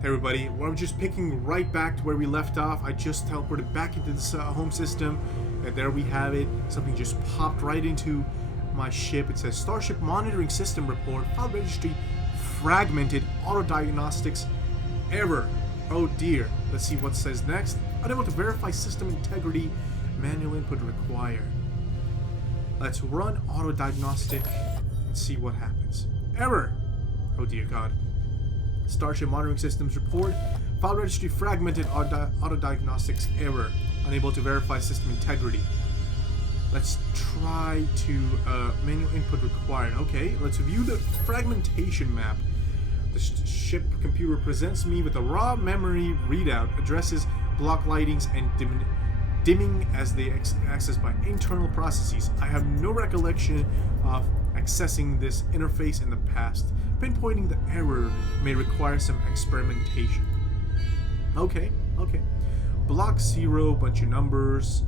Hey everybody, we're just picking right back to where we left off. I just teleported back into this home system, and there we have it. Something just popped right into my ship. It says Starship Monitoring System Report, File Registry Fragmented, Auto Diagnostics Error. Oh dear. Let's see what it says next. Unable to verify system integrity, manual input required. Let's run auto diagnostic and see what happens. Error. Oh dear God. Starship Monitoring Systems Report, File Registry Fragmented, Auto Diagnostics Error, unable to verify system integrity. Let's try to manual input required. Okay, let's view the fragmentation map. The ship computer presents me with a raw memory readout, addresses, block lightings, and dimming as they accessed by internal processes. I have no recollection of accessing this interface in the past. Pinpointing the error may require some experimentation. Okay. Block 0, bunch of numbers.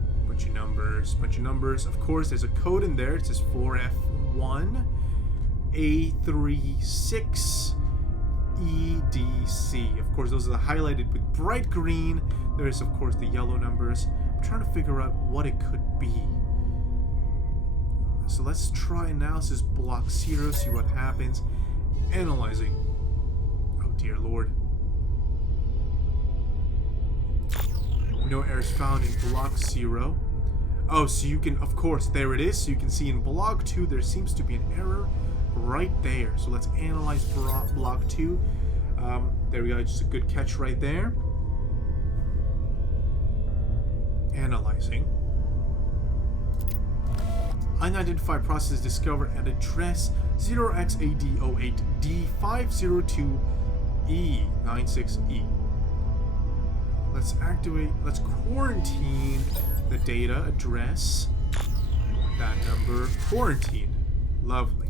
Of course, there's a code in there. It says 4F1 A36 EDC. Of course, those are highlighted with bright green. There's, of course, the yellow numbers. I'm trying to figure out what it could be. So let's try analysis block 0, see what happens. Analyzing. Oh dear Lord. No errors found in block 0. Oh, so you can, of course, there it is. So you can see in block 2 there seems to be an error right there. So let's analyze block 2. There we go, just a good catch right there. Analyzing. Unidentified process discovered at address 0xAD08D502E96E. Let's quarantine the data address. That number, quarantine. Lovely.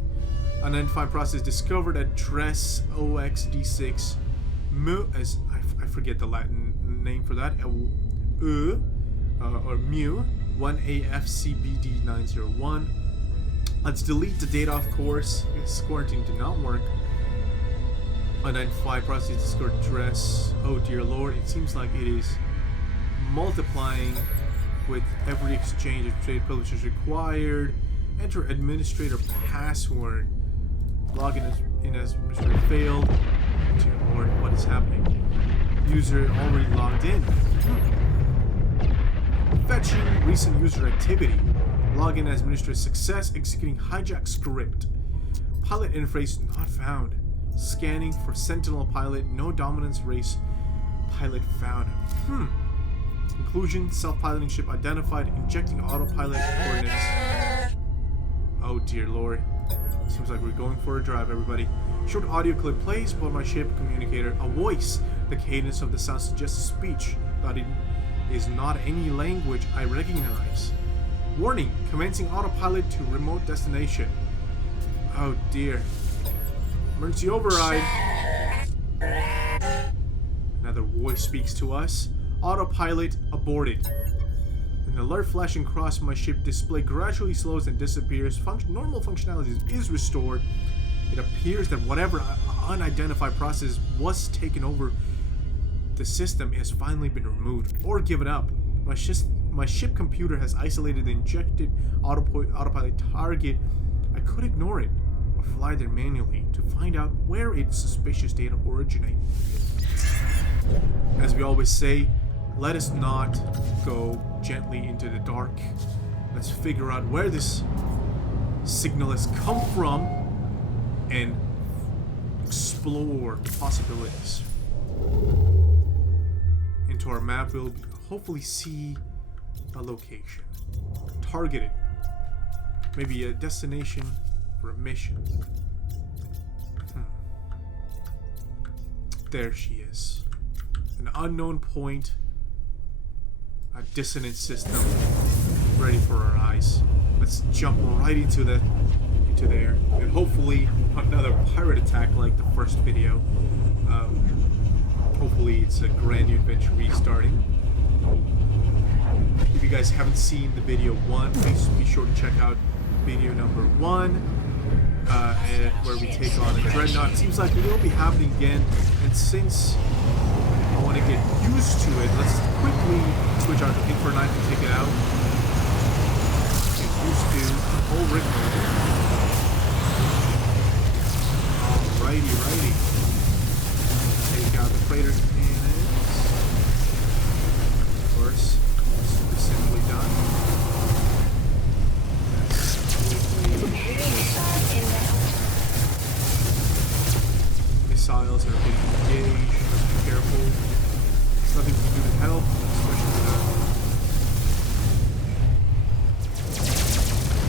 Unidentified process discovered at address OXD6 as I forget the Latin name for that. Or mu 1AFCBD901. Let's delete the data, of course. This quarantine did not work. Unidentified process discovered address. Oh dear Lord, it seems like it is multiplying with every exchange of trade privileges required. Enter administrator password. Login in as administrator failed. Dear Lord, what is happening? User already logged in. Fetching recent user activity. Login as administrator success. Executing hijack script. Pilot interface not found. Scanning for Sentinel pilot. No dominance race pilot found. Conclusion. Self-piloting ship identified. Injecting autopilot coordinates. Oh dear Lord. Seems like we're going for a drive, everybody. Short audio clip plays upon my ship communicator. A voice. The cadence of the sound suggests speech. That it is not any language I recognize. Warning. Commencing autopilot to remote destination. Oh dear. Emergency override. Another voice speaks to us. Autopilot aborted. An alert flashing across my ship display gradually slows and disappears. Normal functionality is restored. It appears that whatever unidentified process was taken over the system has finally been removed or given up. My ship computer has isolated the injected autopilot target. I could ignore it or fly there manually to find out where its suspicious data originate. As we always say, let us not go gently into the dark. Let's figure out where this signal has come from and explore the possibilities. Into our map, we'll hopefully see a location. Targeted. Maybe a destination for a mission. There she is. An unknown point. A dissonant system. Ready for our eyes. Let's jump right into there. And hopefully another pirate attack like the first video. Hopefully it's a grand new adventure restarting. If you guys haven't seen the video 1, please be sure to check out video number 1. where we take on a dreadnought. Seems like it will be happening again, and since I want to get used to it, let's quickly switch out to Pink for a knife and take it out. Get used to the whole rigmarole. Alrighty, righty. Take out the freighter cannons. Of course, super simply done. Missiles are getting engaged. Be careful. There's nothing we can do to help, especially with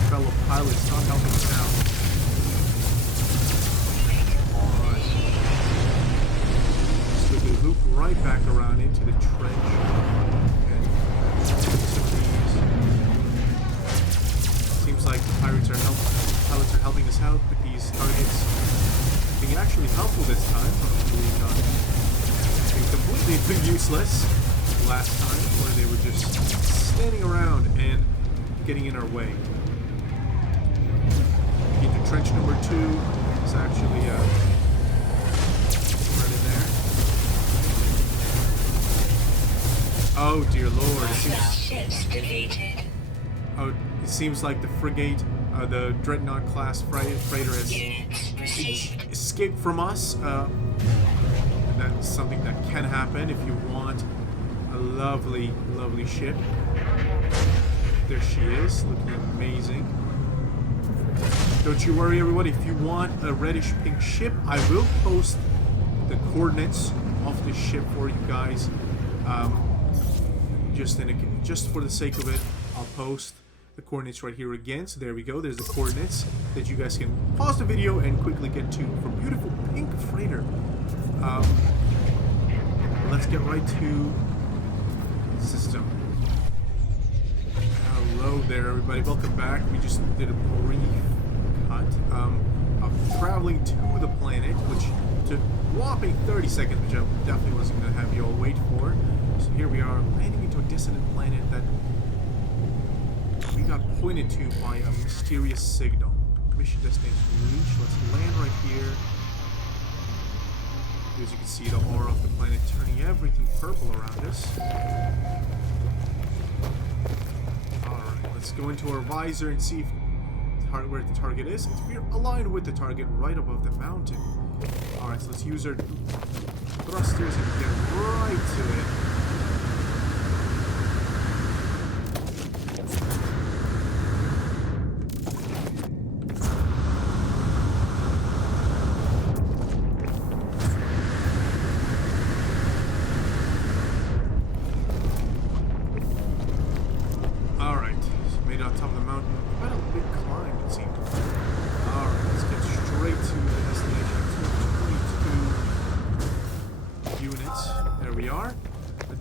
fellow pilots not helping us out. Alright. So we loop right back around into the trench. And seems like the pilots are helping us out with these targets. Being actually helpful this time. Being completely useless last time, where they were just standing around and getting in our way. Into trench number 2 is actually right in there. Oh dear lord! It seems like the frigate, the dreadnought class freighter has escaped from us. And that's something that can happen if you want a lovely, lovely ship. There she is, looking amazing. Don't you worry, everybody. If you want a reddish pink ship, I will post the coordinates of the ship for you guys. Just for the sake of it, I'll post the coordinates right here again. So there we go. There's the coordinates that you guys can pause the video and quickly get to for beautiful pink freighter. Let's get right to system. Hello there, everybody. Welcome back. We just did a brief cut of traveling to the planet, which took whopping 30 seconds, which I definitely wasn't going to have you all wait for. So here we are, landing into a distant planet that we got pointed to by a mysterious signal. Mission destination reached. Let's land right here. As you can see, the aura of the planet turning everything purple around us. Alright, let's go into our visor and see where the target is. We're aligned with the target right above the mountain. Alright, so let's use our thrusters and get right to it.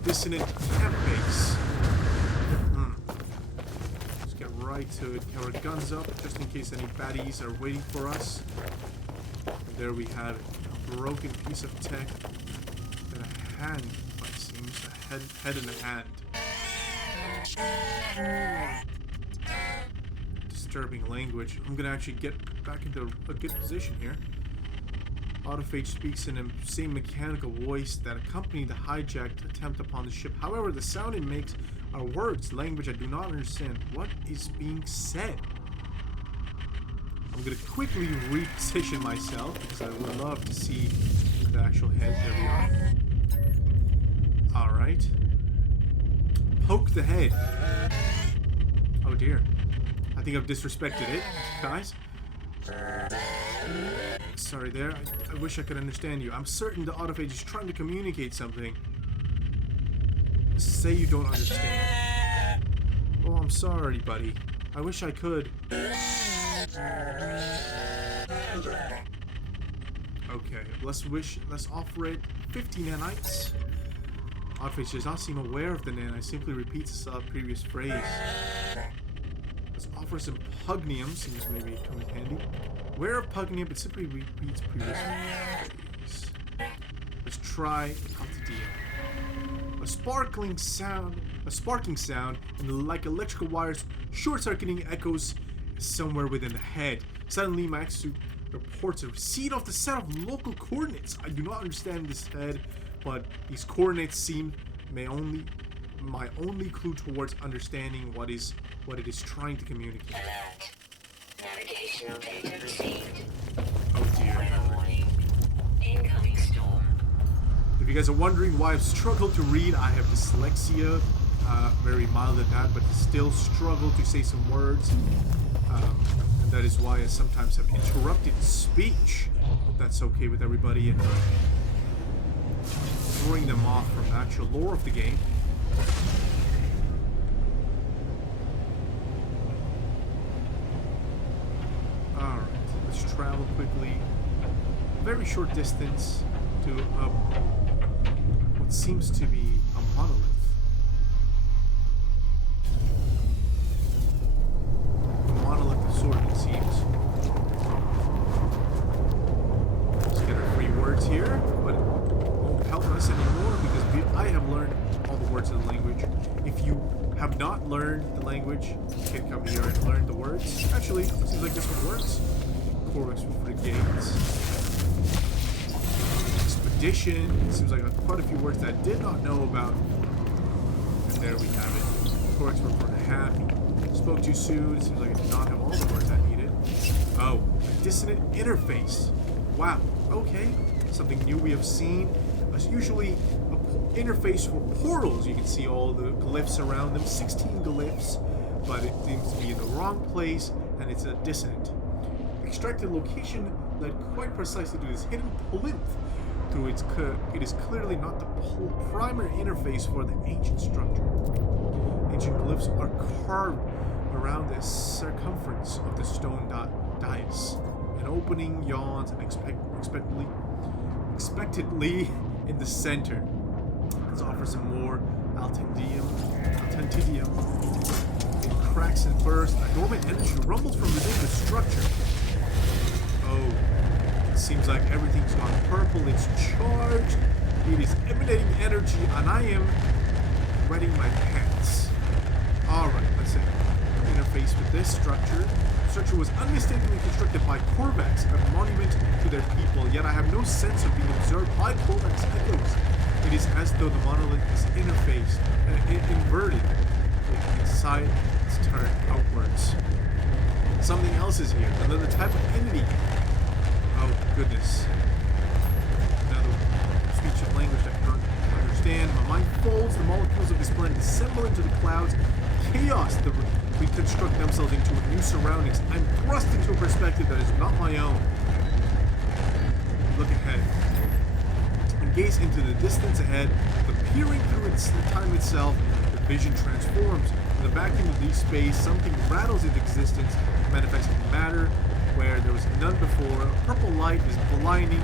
Dissonant camp base. Let's get right to it. Get our guns up just in case any baddies are waiting for us. And there we have it. A broken piece of tech and a hand, it seems. A head and a hand. Disturbing language. I'm gonna actually get back into a good position here. Autophage speaks in the same mechanical voice that accompanied the hijacked attempt upon the ship. However, the sound it makes are words, language I do not understand. What is being said? I'm going to quickly reposition myself because I would love to see the actual head. There we are. Alright. Poke the head. Oh dear. I think I've disrespected it, guys. Sorry there. I wish I could understand you. I'm certain the autophage is trying to communicate something. Say you don't understand. Oh, I'm sorry, buddy. I wish I could. Okay, let's offer it 50 nanites. Autophage does not seem aware of the nanites, simply repeats the previous phrase. Let's offer some pugnium, seems maybe it comes in handy. Aware of pugnium, it simply repeats previous phrase. Let's try out the deal. A sparking sound, and like electrical wires, short-circuiting echoes somewhere within the head. Suddenly, my Reports a receipt of the set of local coordinates. I do not understand this head, but these coordinates seem my only clue towards understanding what it is trying to communicate. Alert. Navigational data received. Oh dear. Weather warning. Incoming storm. If you guys are wondering why I've struggled to read, I have dyslexia, very mild at that, but still struggle to say some words. And that is why I sometimes have interrupted speech. Hope that's okay with everybody and throwing them off from the actual lore of the game. Alright, let's travel quickly. A very short distance to what seems to be a monolith. A monolith of sort, it seems. Let's get our free words here, but it won't help us anymore because I have learned all the words of the language. If you have not learned the language, you can come here and learn the words. Actually, it seems like this one works. Chorus Brigades. Expedition. It seems like quite a few words that I did not know about. And there we have it. Chorus report happy. Spoke too soon. It seems like I did not have all the words I needed. Oh, a dissonant interface. Wow. Okay. Something new we have seen. There's usually an interface for portals. You can see all the glyphs around them. 16 glyphs. But it seems to be in the wrong place. And it's a dissonant. Extracted location led quite precisely to this hidden plinth. Through it is clearly not the primary interface for the ancient structure. Ancient glyphs are carved around the circumference of the stone dais. An opening yawns expectantly in the center. Let's offer some more Altentidium. It cracks and bursts. A dormant energy rumbles from within the structure. Oh. It seems like everything's gone purple, it's charged, it is emanating energy, and I am wetting my pants. Alright, let's say interface with this structure. The structure was unmistakably constructed by Korvax, a monument to their people, yet I have no sense of being observed by Korvax echoes. It is as though the monolith is interfaced, inverted, inside it's turned outwards. Something else is here, another type of entity. Oh, goodness. Another speech of language I cannot understand. My mind folds, the molecules of this planet assemble into the clouds. Chaos reconstruct themselves into new surroundings. I'm thrust into a perspective that is not my own. Look ahead. And gaze into the distance ahead, but peering through time itself, the vision transforms. In the vacuum of this space, something rattles into existence, manifesting matter where there was none before. A purple light is blinding.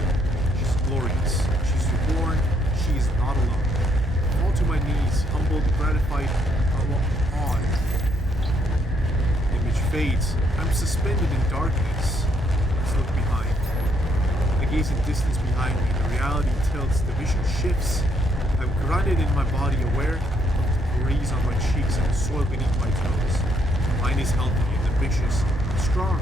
She's glorious. She's reborn. She is not alone. I fall to my knees, humbled, gratified, awed. The image fades. I'm suspended in darkness. Let's look behind. I gaze in distance behind me. The reality tilts. The vision shifts. I'm grounded in my body, aware of the breeze on my cheeks and the soil beneath my toes. My mind is healthy and ambitious, strong.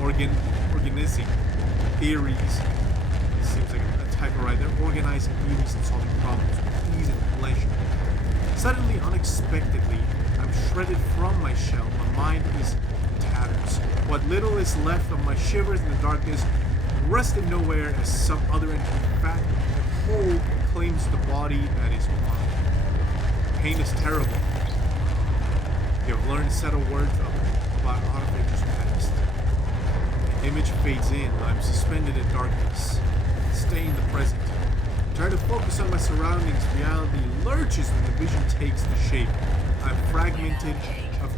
Organizing theories. It seems like a type of right there. Organizing theories and solving problems with ease and pleasure. Suddenly, unexpectedly, I'm shredded from my shell. My mind is in tatters. What little is left of my shivers in the darkness, rested nowhere as some other entity, fat and whole, claims the body that is mine. Pain is terrible. You have learned a set of words about Autophages past. The image fades in. I'm suspended in darkness. Stay in the present. Try to focus on my surroundings. Reality lurches when the vision takes the shape. I'm fragmented of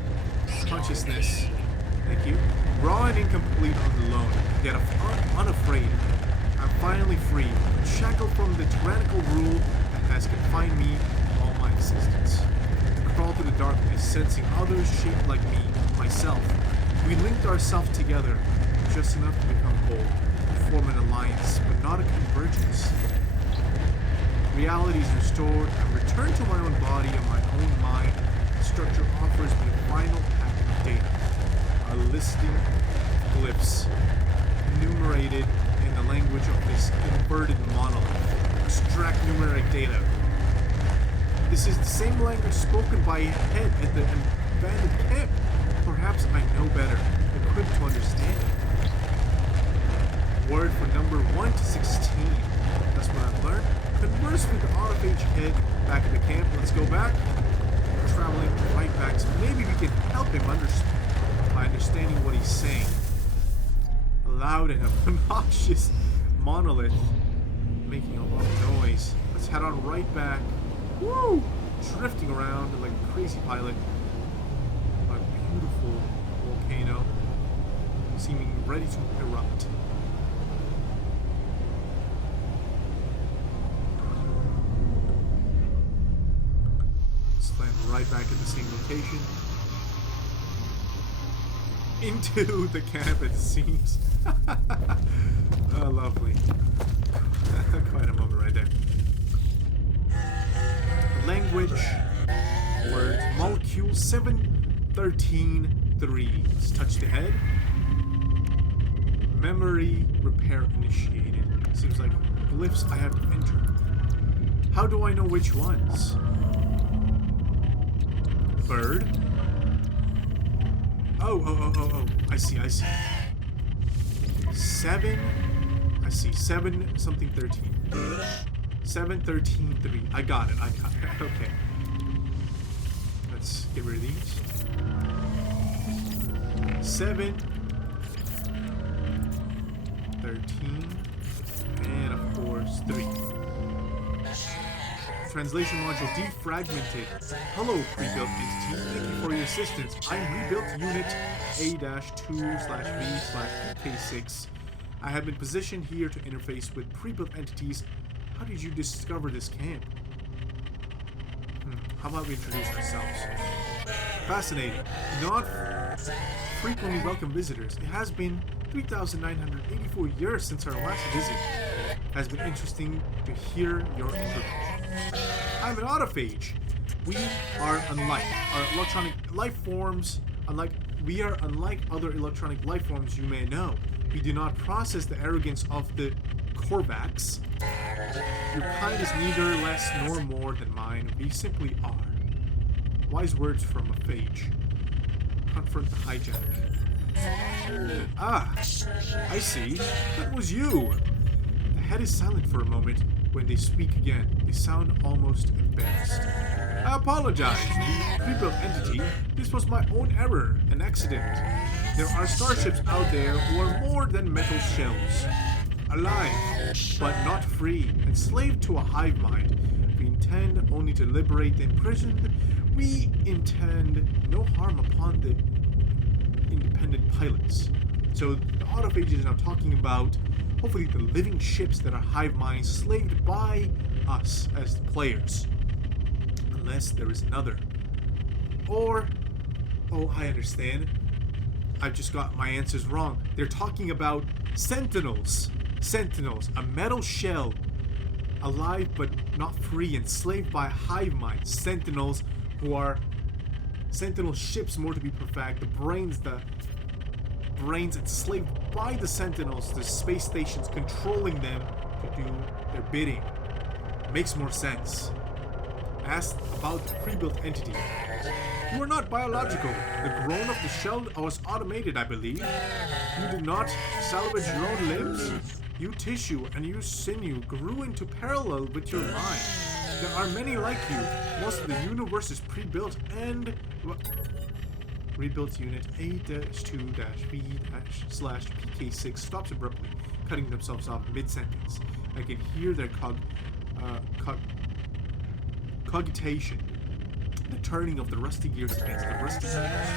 consciousness. Thank you. Raw and incomplete on the lone, yet unafraid. I'm finally free, shackled from the tyrannical rule that has confined me all my existence. Crawl through the darkness, sensing others shaped like me, myself. We linked ourselves together, just enough to become whole, to form an alliance, but not a convergence. Reality is restored. I return to my own body and my own mind. The structure offers me a final package. data. A listing of glyphs enumerated in the language of this inverted monolith. Extract numeric data. This is the same language spoken by a head at the abandoned camp. Perhaps I know better, equipped to understand it. Word for number 1 to 16. That's what I've learned. Converse with the autophage head back at the camp. Let's go back. We're traveling right back, so maybe we can help him by understanding what he's saying. A loud and obnoxious monolith making a lot of noise. Let's head on right back. Woo! Drifting around like a crazy pilot. A beautiful volcano seeming ready to erupt. Let's land right back at the same location. Into the camp, it seems. Oh, lovely. Quite a moment right there. Language, words, molecule 713-3. Let's touch the head. Memory repair initiated. Seems like glyphs I have to enter. How do I know which ones? Bird. Oh. I see. 7. I see. 7 something 13. 713-3. I got it. Okay. Let's get rid of these. 7, 13, and of course 3. Translation module defragmented. Hello, pre-built entity. Thank you for your assistance. I'm rebuilt unit A-2/V/PK6. I have been positioned here to interface with pre-built entities. How did you discover this camp? How about we introduce ourselves? Fascinating. Not frequently welcome visitors. It has been 3,984 years since our last visit. It has been interesting to hear your introduction. I'm an autophage. We are unlike our electronic life forms. We are unlike other electronic life forms you may know. We do not process the arrogance of the Korvax. Your kind is neither less nor more than mine. We simply are. Wise words from a phage. Confront the hijack. Ah, I see. That was you. The head is silent for a moment. When they speak again, they sound almost embarrassed. I apologize, pre-built entity. This was my own error, an accident. There are starships out there who are more than metal shells. Alive, but not free, enslaved to a hive mind. We intend only to liberate the imprisoned. We intend no harm upon the independent pilots. So the autophages are now talking about hopefully the living ships that are hive minds slaved by us as the players. Unless there is another. Or, oh, I understand. I've just got my answers wrong. They're talking about sentinels. Sentinels, a metal shell, alive but not free, enslaved by hive minds. Sentinels who are sentinel ships, more to be perfect. The brains enslaved by the sentinels, the space stations controlling them to do their bidding. Makes more sense. Asked about the pre-built entity. You are not biological. The groan of the shell was automated, I believe. You did not salvage your own limbs? You tissue and you sinew grew into parallel with your mind. There are many like you. Most of the universe is pre-built and... Rebuilt unit A-2-V/PK6 stops abruptly, cutting themselves off mid-sentence. I can hear their cogitation. The turning of the rusty gears against the rusty gears.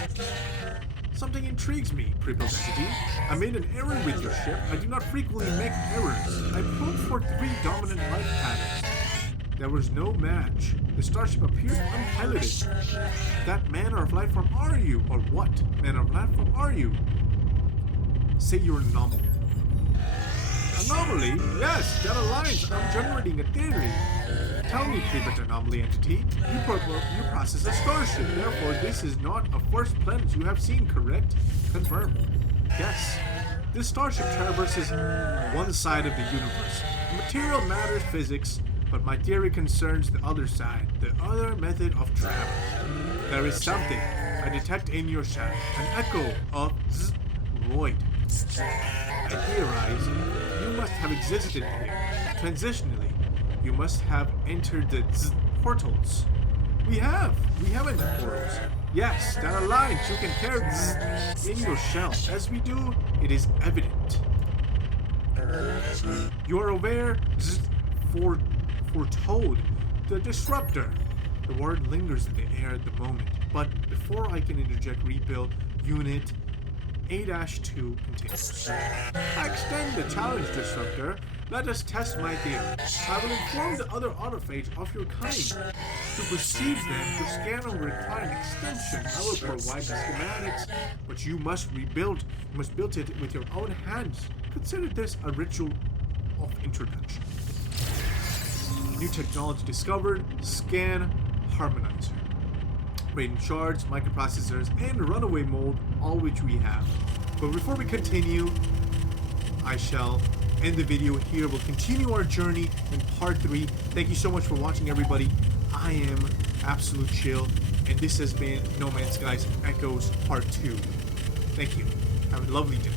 Something intrigues me, pre-built entity. I made an errand with your ship. I do not frequently make errors. I probed for 3 dominant life patterns. There was no match. The starship appeared unpiloted. That manner of life form are you? Or what manner of life form are you? Say you're an anomaly. Anomaly? Yes, that aligns. I'm generating a theory. Tell me, Creepert Anomaly Entity, you process a starship, therefore this is not a first planet you have seen, correct? Confirm. Yes. This starship traverses one side of the universe, material matter physics, but my theory concerns the other side, the other method of travel. There is something I detect in your shadow, an echo of void. I theorize you must have existed here. Transitionally, you must have entered the portals. We have entered portals. Yes, there are lines you can carry in your shell. As we do, it is evident. You are aware, foretold, the disruptor. The word lingers in the air at the moment, but before I can interject, rebuild unit A-2 continues. I extend the challenge, disruptor. Let us test my theory. I will inform the other autophage of your kind. To perceive them, your scanner will require an extension. I will provide the schematics, but you must rebuild. You must build it with your own hands. Consider this a ritual of introduction. New technology discovered. Scan harmonizer. Rating shards, microprocessors, and runaway mode, all which we have. But before we continue, I shall end the video here. We'll continue our journey in part 3. Thank you so much for watching, everybody. I am Absolute Chill, and this has been No Man's Skies Echoes Part 2. Thank you. Have a lovely day.